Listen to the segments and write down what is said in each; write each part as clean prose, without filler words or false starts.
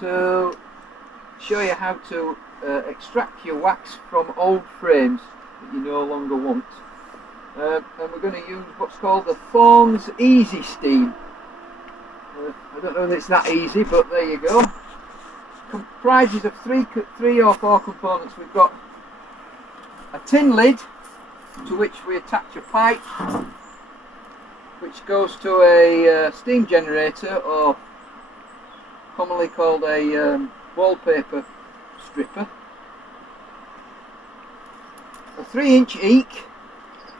to show you how to extract your wax from old frames that you no longer want. And we're going to use what's called the Thorns Easy Steam. I don't know if it's that easy, but there you go. Comprises of three or four components. We've got a tin lid to which we attach a pipe which goes to a steam generator, or commonly called a wallpaper stripper. A 3-inch eek,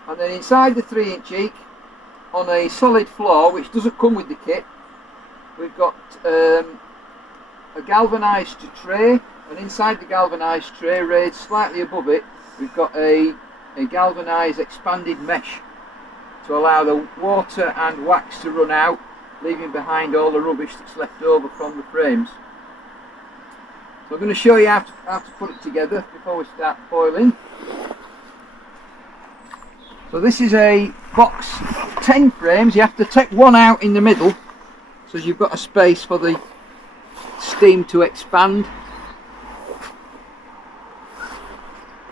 and then inside the 3-inch eek, on a solid floor which doesn't come with the kit, we've got a galvanised tray, and inside the galvanised tray, raised slightly above it, we've got a galvanised expanded mesh to allow the water and wax to run out, leaving behind all the rubbish that's left over from the frames. So I'm going to show you how to put it together before we start boiling. So this is a box of 10 frames. You have to take one out in the middle so you've got a space for the steam to expand.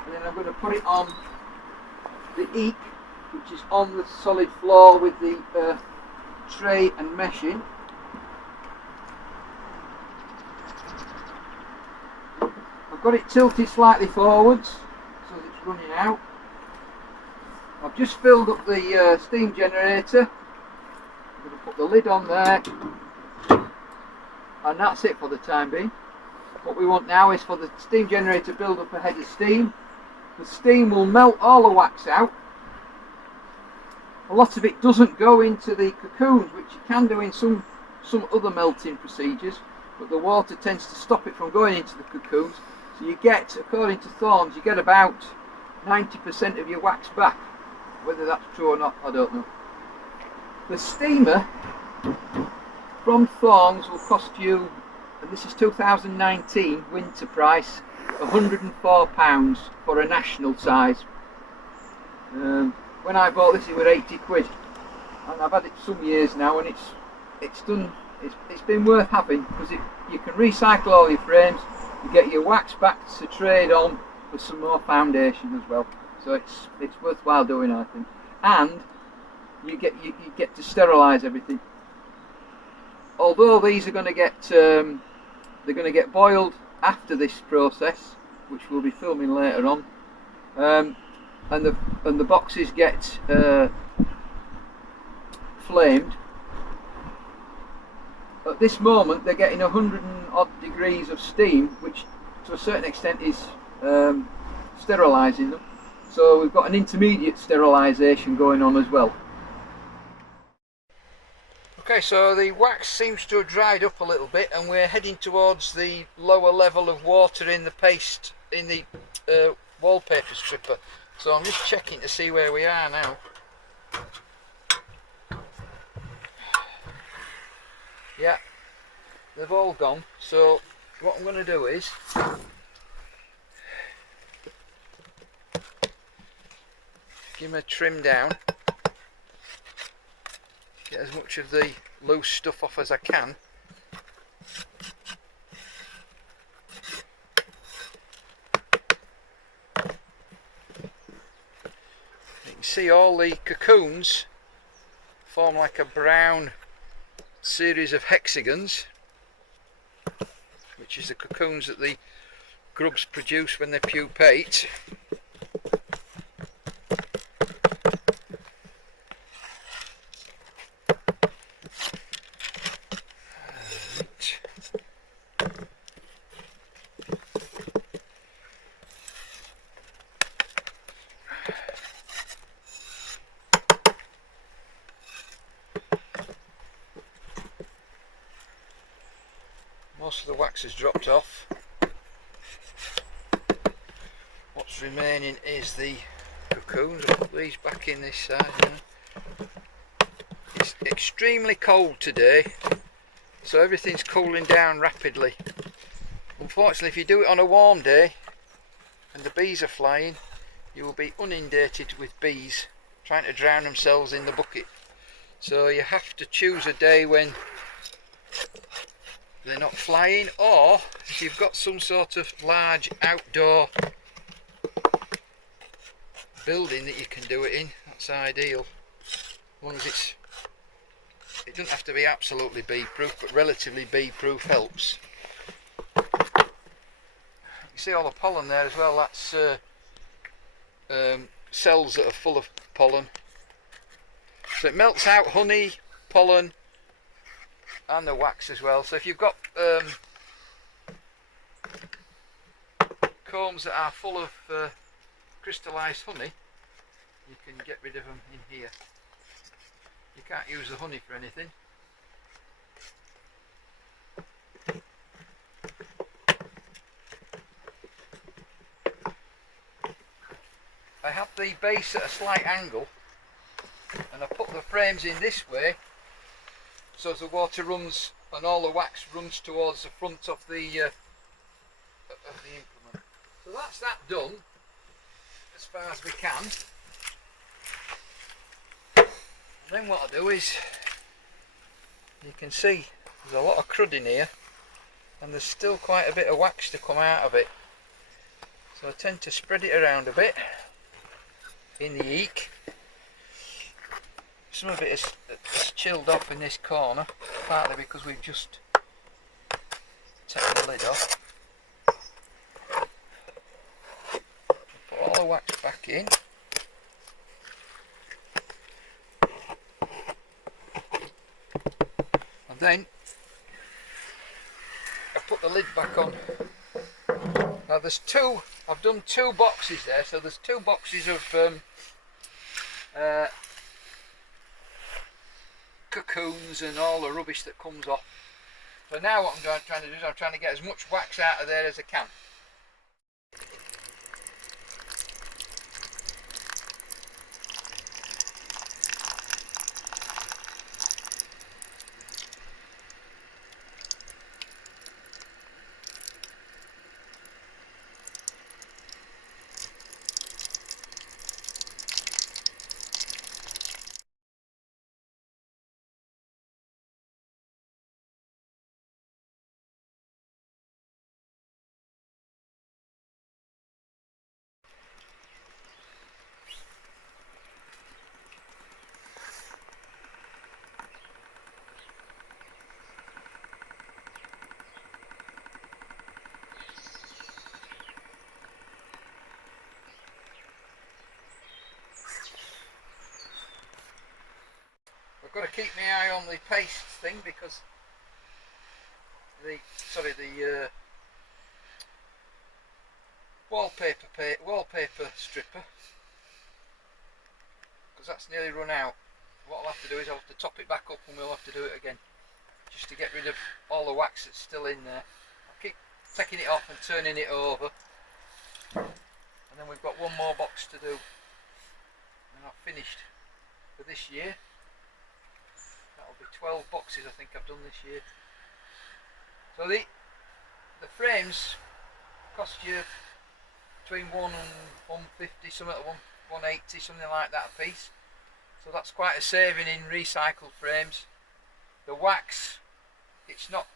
And then I'm going to put it on the eek, which is on the solid floor with the tray and mesh in. I've got it tilted slightly forwards so that it's running out. I've just filled up the steam generator. I'm going to put the lid on there, and that's it for the time being. What we want now is for the steam generator to build up a head of steam. The steam will melt all the wax out. A lot of it doesn't go into the cocoons, which you can do in some other melting procedures, but the water tends to stop it from going into the cocoons. So you get, according to Thorns, you get about 90% of your wax back. Whether that's true or not, I don't know. The steamer from Thorns will cost you, and this is 2019 winter price, £104 for a national size. When I bought this, it was 80 quid, and I've had it some years now, and it's been worth having, because you can recycle all your frames, you get your wax back to trade on for some more foundation as well. So it's worthwhile doing, I think, and you get to sterilise everything. Although these are going to get they're going to get boiled after this process, which we'll be filming later on, and the boxes get flamed. At this moment, they're getting 100 and odd degrees of steam, which to a certain extent is sterilising them. So we've got an intermediate sterilisation going on as well. Okay, so the wax seems to have dried up a little bit, and we're heading towards the lower level of water in the paste, in the wallpaper stripper. So I'm just checking to see where we are now. Yeah, they've all gone. So what I'm going to do is give them a trim down, get as much of the loose stuff off as I can. You can see all the cocoons form like a brown series of hexagons, which is the cocoons that the grubs produce when they pupate. Most of the wax has dropped off. What's remaining is the cocoons. I'll put these back in this side now. It's extremely cold today, so everything's cooling down rapidly. Unfortunately, if you do it on a warm day and the bees are flying, you will be inundated with bees trying to drown themselves in the bucket. So you have to choose a day when they're not flying, or if you've got some sort of large outdoor building that you can do it in, that's ideal. As long as it doesn't have to be absolutely bee proof, but relatively bee proof helps. You see all the pollen there as well, that's cells that are full of pollen. So it melts out honey, pollen and the wax as well. So if you've got combs that are full of crystallised honey, you can get rid of them in here. You can't use the honey for anything. I have the base at a slight angle and I put the frames in this way so the water runs and all the wax runs towards the front of the implement. So that's that done as far as we can. And then what I do is, you can see there's a lot of crud in here and there's still quite a bit of wax to come out of it. So I tend to spread it around a bit in the eek. Some of it is chilled off in this corner, partly because we've just taken the lid off. Put all the wax back in. And then I put the lid back on. Now I've done two boxes there, so there's two boxes of cocoons and all the rubbish that comes off. So now what I'm trying to do is I'm trying to get as much wax out of there as I can. I've got to keep my eye on the paste thing because the wallpaper stripper, because that's nearly run out. What I'll have to do is I'll have to top it back up and we'll have to do it again, just to get rid of all the wax that's still in there. I'll keep taking it off and turning it over, and then we've got one more box to do and I've finished for this year. That'll be 12 boxes I think I've done this year. So the frames cost you between 1 and 150, something like 180, something like that a piece. So that's quite a saving in recycled frames. The wax, it's not,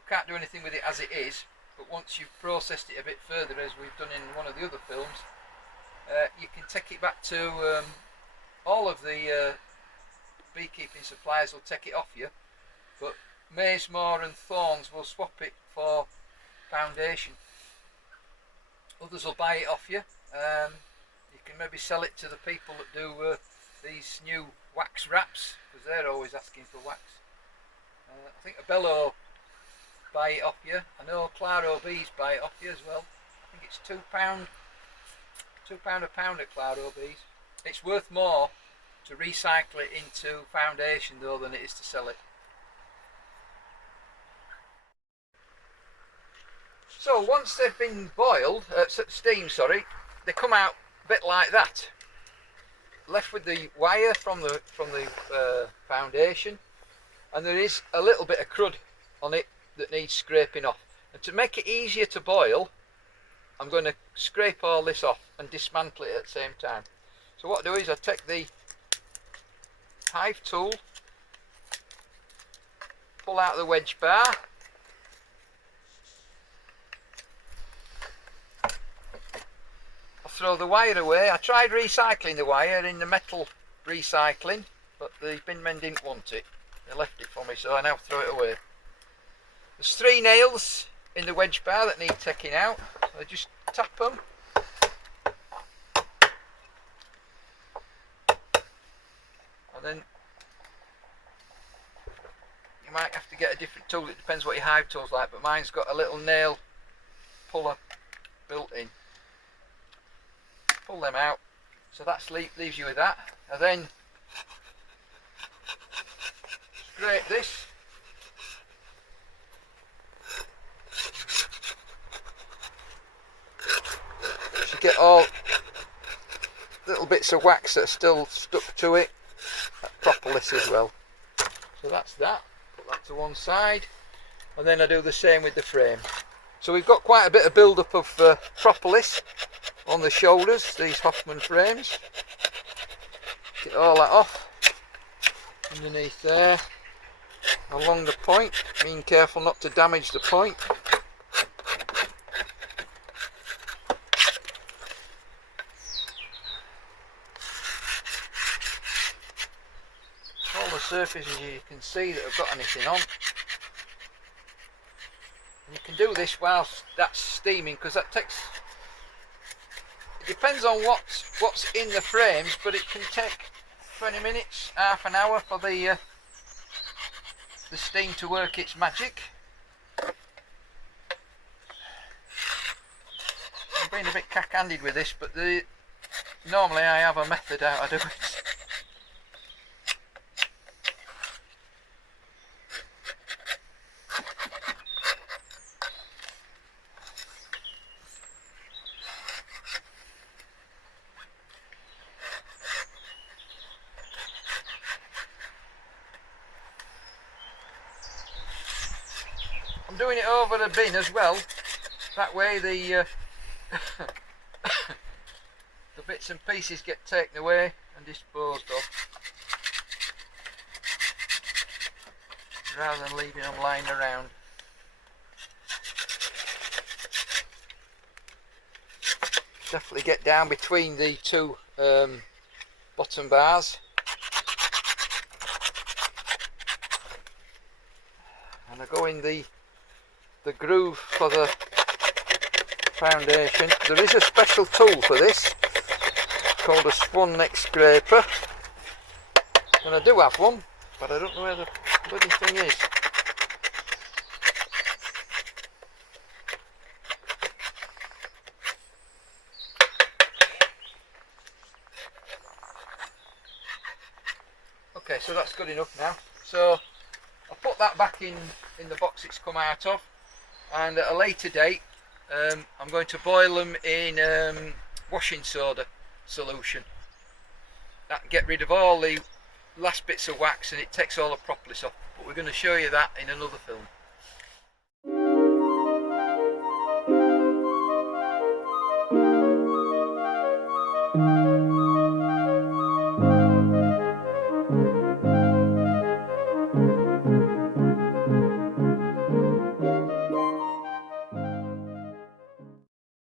you can't do anything with it as it is, but once you've processed it a bit further, as we've done in one of the other films, you can take it back to all of the beekeeping suppliers will take it off you, but Maize Moor and Thorns will swap it for foundation. Others will buy it off you. You can maybe sell it to the people that do these new wax wraps, because they're always asking for wax. I think Bello buy it off you. I know Claro Bees buy it off you as well. I think it's £2 a pound at Claro Bees. It's worth more to recycle it into foundation though than it is to sell it. So once they've been boiled, steamed, sorry, they come out a bit like that. Left with the wire from the foundation, and there is a little bit of crud on it that needs scraping off. And to make it easier to boil, I'm going to scrape all this off and dismantle it at the same time. So what I do is I take the hive tool, pull out the wedge bar, throw the wire away. I tried recycling the wire in the metal recycling, but the bin men didn't want it. They left it for me, so I now throw it away. There's 3 nails in the wedge bar that need taking out. I just tap them. And then you might have to get a different tool. It depends what your hive tool's like, but mine's got a little nail puller built in. Pull them out. So that leaves you with that. And then scrape this. You get all little bits of wax that are still stuck to it. That propolis as well. So that's that. Put that to one side. And then I do the same with the frame. So we've got quite a bit of build-up of propolis on the shoulders, these Hoffman frames. Get all that off. Underneath there. Along the point. Being careful not to damage the point. All the surfaces you can see that have got anything on. And you can do this whilst that's steaming, because that takes, it depends on what's in the frames, but it can take 20 minutes, half an hour for the steam to work its magic. I'm being a bit cack-handed with this, but normally I have a method how I do it. I'm doing it over the bin as well, that way the the bits and pieces get taken away and disposed of, rather than leaving them lying around. Definitely get down between the 2 bottom bars. And I go in the groove for the foundation. There is a special tool for this called a swan neck scraper, and I do have one, but I don't know where the bloody thing is. Okay, so that's good enough now. So I'll put that back in the box it's come out of, and at a later date I'm going to boil them in washing soda solution. That can get rid of all the last bits of wax, and it takes all the propolis off, but we're going to show you that in another film.